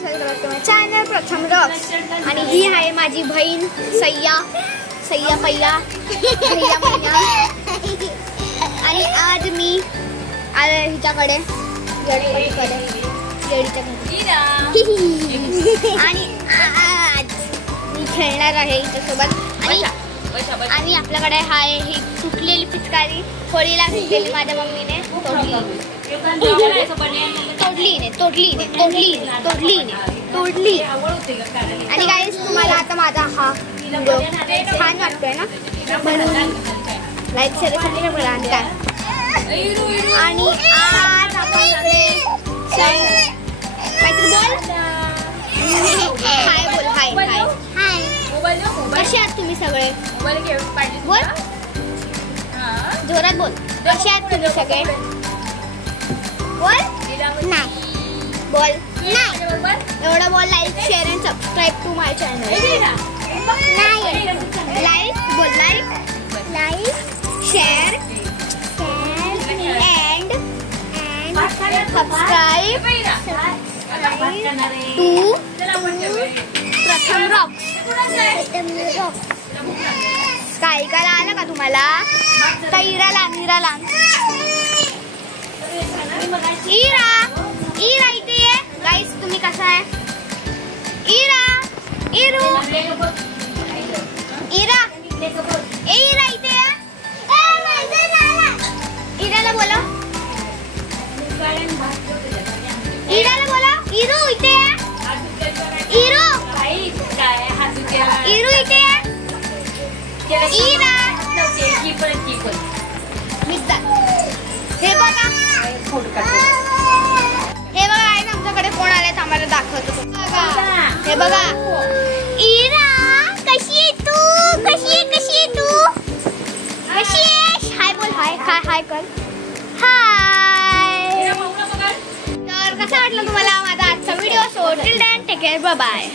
Guys, welcome back to my channel Pratham rocks. आणि ही आहे माझी बहीण सय्या पैया भैया मैया. आणि आज मी आले हिच्याकडे गणपतीकडे लेडीच्या घरी. आणि आज मी खेळणार आहे हिच्यासोबत. आणि आपल्याकडे आहे ही तुटलेली पिचकारी होळीला घेतलेली माझ्या मम्मीने तोडली. आणि गाईस, तुम्हाला आता माझा हा व्हिडिओ छान वाटतोय ना, म्हणून लाईक शेअर सबस्क्राईब करा. आणि काय, आणि आज आपण काहीतरी बोल, हाय बोल, हाय हाय हाय. कसे आहात तुम्ही सगळे? बोल जोरात बोल. कसे आहात तुम्ही सगळे? बोल नाही, बोल नाही, एवढं बोल. Like share and subscribe to my channel. नाही, लाईक बोल, like share and subscribe to Pratham rocks. काय ऐकायला आलं का तुम्हाला? इरा इथे ये. गाईस, तुम्ही कसा आहे? इरा इथे ये. इराला बोला, इरू इथे ये. इरू इथे ये. इरा हे बघा आमच्याकडे कोण आले आम्हाला दाखवतो. हे बघा, इरा कशी आहे तू? कशी आहे हाय बोल, हाय कर. हाय. तर कसा वाटला तुम्हाला माझा आजचा video? So till then take care, bye bye.